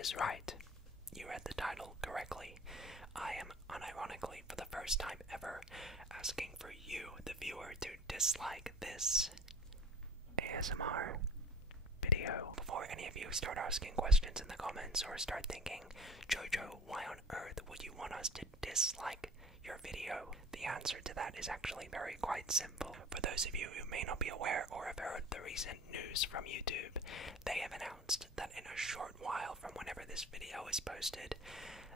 is right. You read the title correctly. I am unironically, for the first time ever, asking for you, the viewer, to dislike this ASMR video. Before any of you start asking questions in the comments or start thinking, Jojo, why on earth would you want us to dislike your video? The answer to that is actually quite simple. For those of you who may not be aware or have heard the recent news from YouTube, they have announced that in a short while from whenever this video is posted,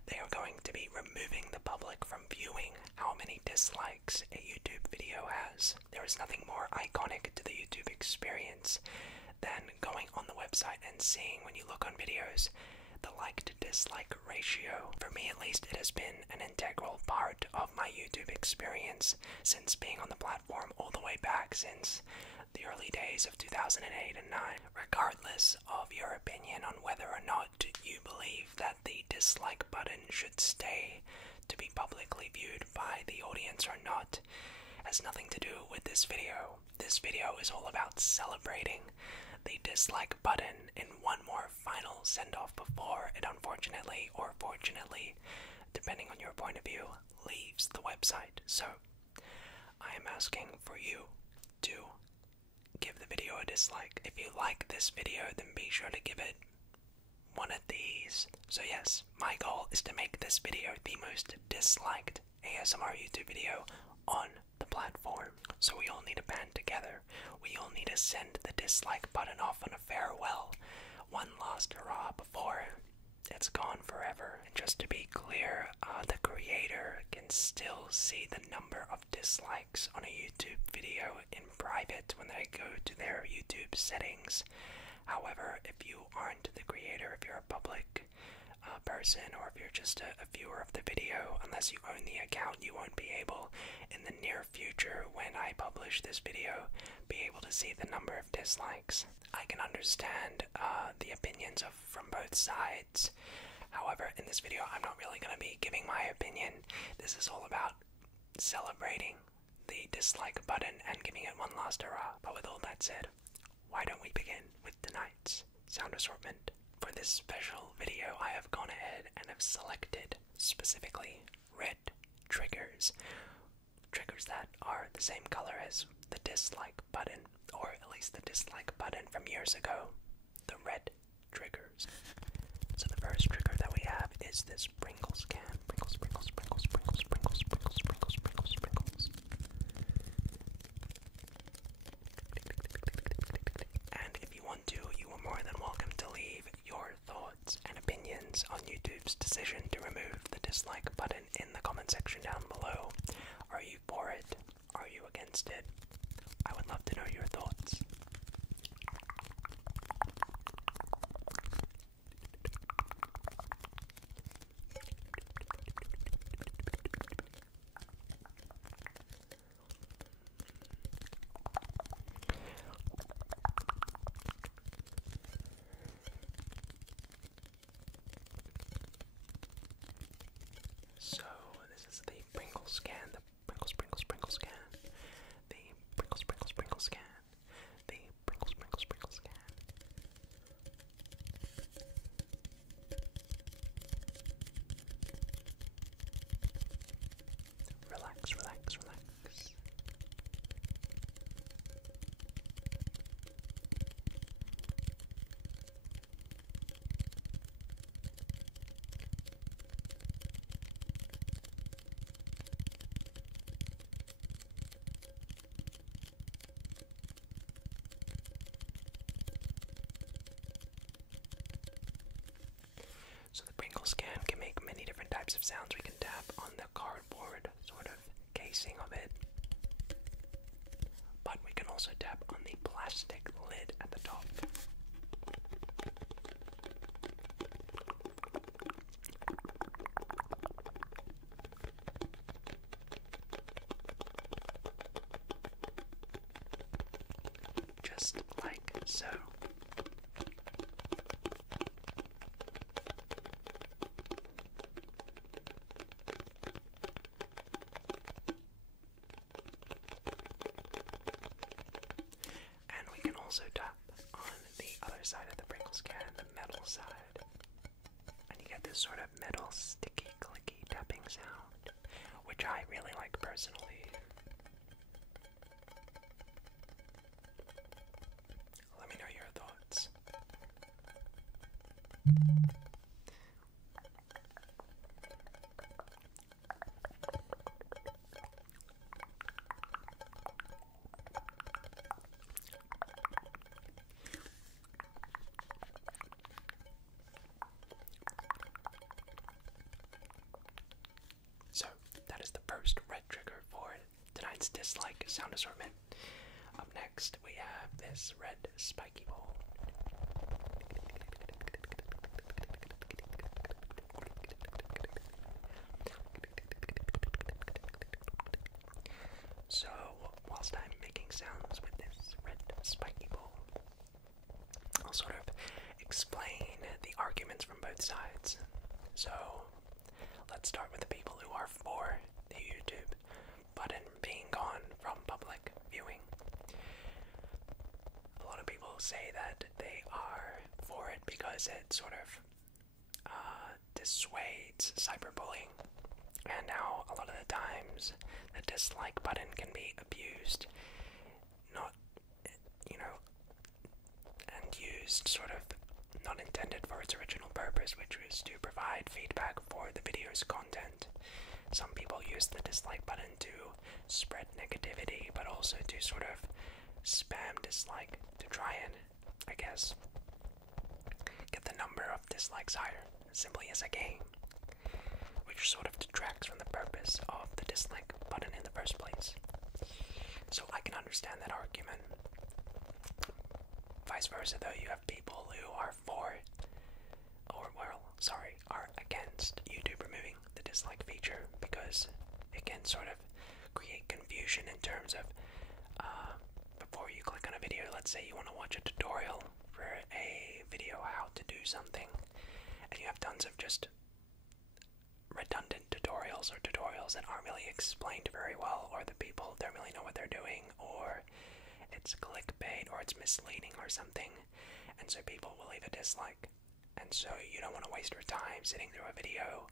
they are going to be removing the public from viewing how many dislikes a YouTube video has. There is nothing more iconic to the YouTube experience than going on the website and seeing, when you look on videos, the like to dislike ratio. For me at least, it has been an integral part of my YouTube experience since being on the platform all the way back since the early days of 2008 and 9. Regardless of your opinion on whether or not you believe that the dislike button should stay to be publicly viewed by the audience or not, has nothing to do with this video. This video is all about celebrating the dislike button in one more final send-off before it unfortunately, or fortunately, depending on your point of view, leaves the website. So, I am asking for you to give the video a dislike. If you like this video, then be sure to give it one of these. So yes, my goal is to make this video the most disliked ASMR YouTube video on the platform. So we all need to band together. We all need to send the dislike button off on a farewell. One last hurrah before it's gone forever. And just to be clear, the creator can still see the number of dislikes on a YouTube video in private when they go to their YouTube settings. However, if you aren't the creator, if you're a public person, or if you're just a viewer of the video, unless you own the account, you won't be able, in the near future, when I publish this video, be able to see the number of dislikes. I can understand the opinions from both sides. However, in this video, I'm not really going to be giving my opinion. This is all about celebrating the dislike button and giving it one last hurrah. But with all that said, why don't we begin with tonight's sound assortment? For this special video, I have gone ahead and have selected specifically red triggers. Triggers that are the same color as the dislike button, or at least the dislike button from years ago. The red triggers. So the first trigger that we have is this Pringles can. Pringles, Pringles, Pringles, Pringles, Pringles, Pringles, Pringles, Pringles, Pringles. And if you want to, you are more than welcome to leave your thoughts and opinions on YouTube's decision to remove the dislike button in the comment section down below. Are you for it? Are you against it? I would love to know your thoughts. So, this is the Pringles can, the Pringles, Pringles, Pringles can, the Pringles, Pringles, Pringles can, the Pringles, Pringles, Pringles can. Relax, relax, relax. So the Pringles can make many different types of sounds. We can tap on the cardboard sort of casing of it, but we can also tap on the plastic lid at the top. Just like so. Also tap on the other side of the Pringles can, the metal side. this sort of metal sticky clicky tapping sound, which I really like personally. Let me know your thoughts. So, that is the first red trigger for tonight's dislike sound assortment. Up next, we have this red spiky ball. So, whilst I'm making sounds with this red spiky ball, I'll sort of explain the arguments from both sides. So, let's start with the people who are for the YouTube button being gone from public viewing. A lot of people say that they are for it because it sort of dissuades cyberbullying, and now a lot of the times the dislike button can be abused, not, and used sort of not intended for its original purpose, which was to provide feedback for the video's content. Some people use the dislike button to spread negativity, but also to sort of spam dislike to try and, I guess, get the number of dislikes higher, simply as a game, which sort of detracts from the purpose of the dislike button in the first place. So I can understand that argument. Vice versa, though, you have people who are for, are against YouTube removing the dislike feature because it can sort of create confusion in terms of, before you click on a video, let's say you want to watch a tutorial for a video how to do something, and you have tons of just redundant tutorials or tutorials that aren't really explained very well, or the people don't really know what they're doing, or it's clickbait, or it's misleading or something, and so people will leave a dislike. And so you don't want to waste your time sitting through a video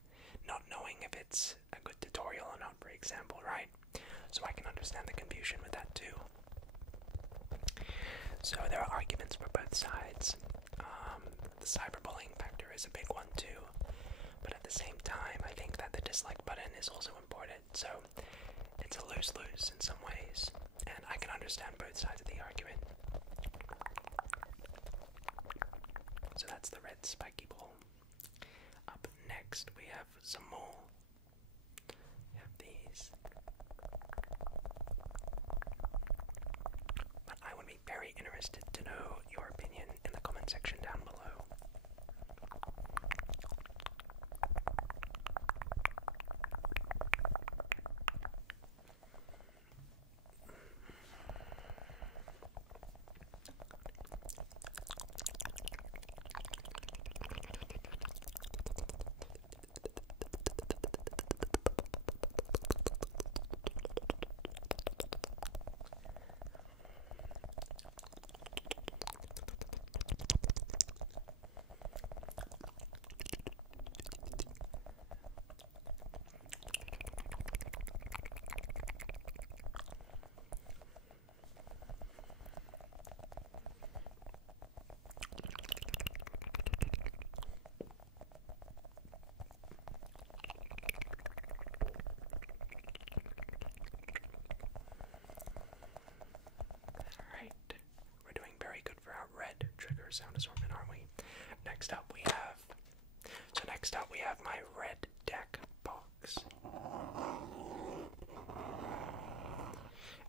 not knowing if it's a good tutorial or not, for example, right? So I can understand the confusion with that too. So there are arguments for both sides. The cyberbullying factor is a big one too, but at the same time I think that the dislike button is also important, so it's a lose-lose in some ways, and I can understand both sides of the argument. So that's the red spiky ball. Up next we have some more. We have these. But I would be very interested to know your opinion in the comment section down below. Sound assortment, aren't we? Next up we have my red deck box.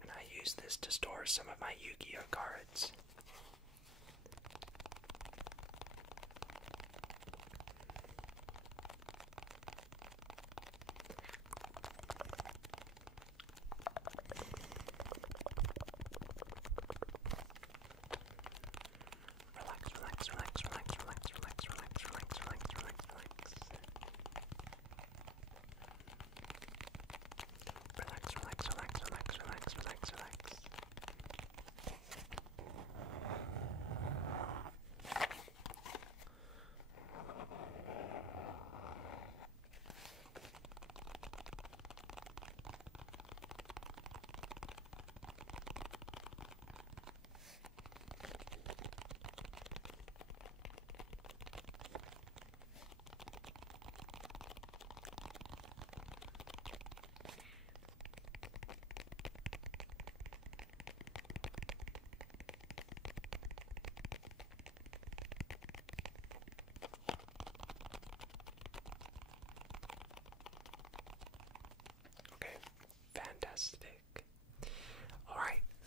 And I use this to store some of my Yu-Gi-Oh cards.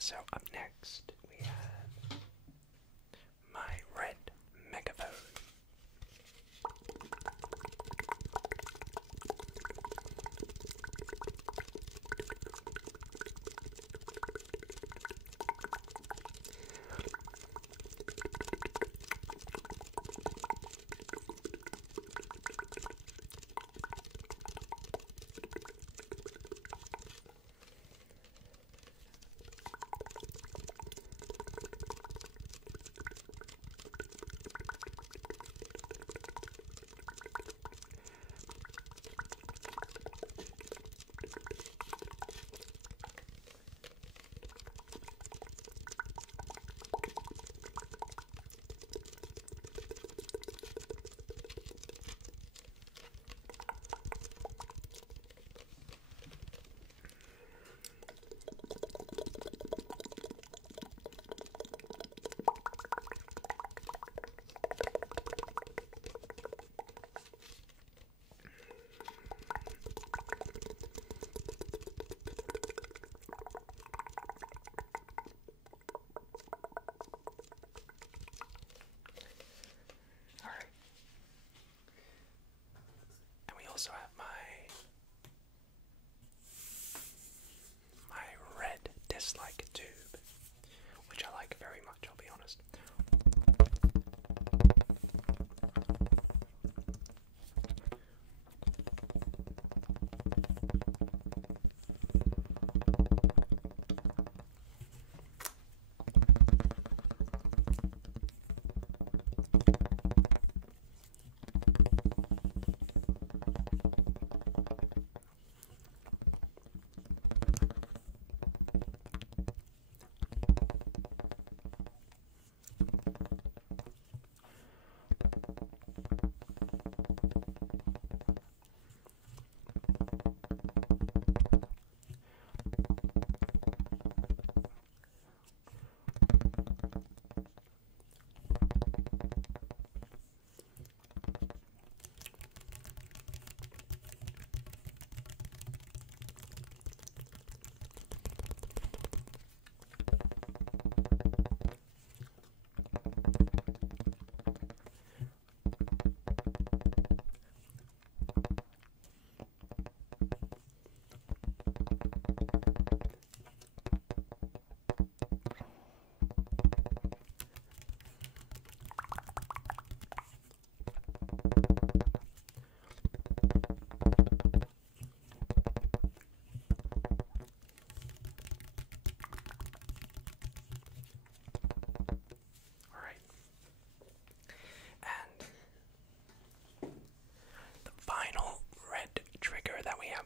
So up next we have my red megaphone. Also have my red dislike tube, which I like very much, I'll be honest.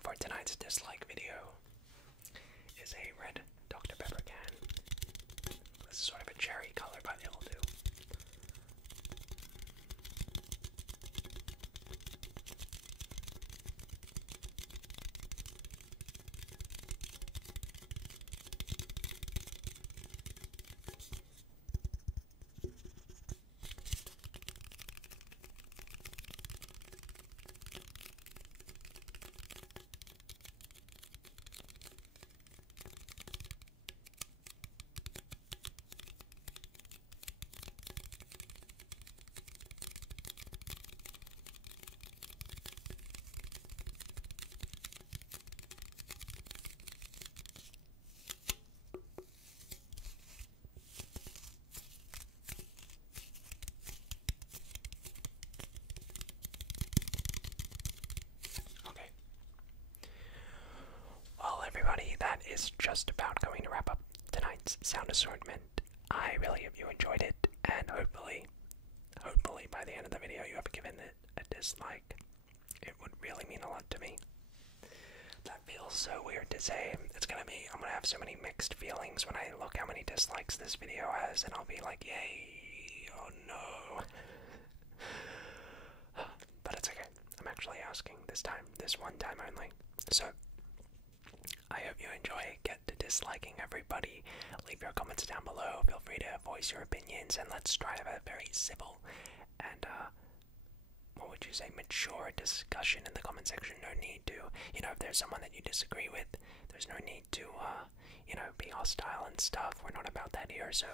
For tonight's dislike video is a red Dr. Pepper can. This is sort of a cherry color, but it'll do. That is just about going to wrap up tonight's sound assortment. I really hope you enjoyed it, and hopefully by the end of the video you have given it a dislike. It would really mean a lot to me. That feels so weird to say. I'm gonna have so many mixed feelings when I look how many dislikes this video has, and I'll be like, yay, oh no. But it's okay. I'm actually asking this one time only. So I hope you enjoy. Get to disliking everybody. Leave your comments down below. Feel free to voice your opinions, and let's try to have a very civil and what would you say, mature discussion in the comment section. No need to, you know, if there's someone that you disagree with, there's no need to, you know, be hostile and stuff. We're not about that here, so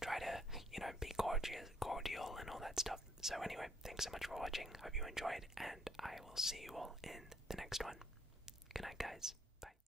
try to, you know, be cordial and all that stuff. So anyway, thanks so much for watching. Hope you enjoyed, and I will see you all in the next one. Good night, guys.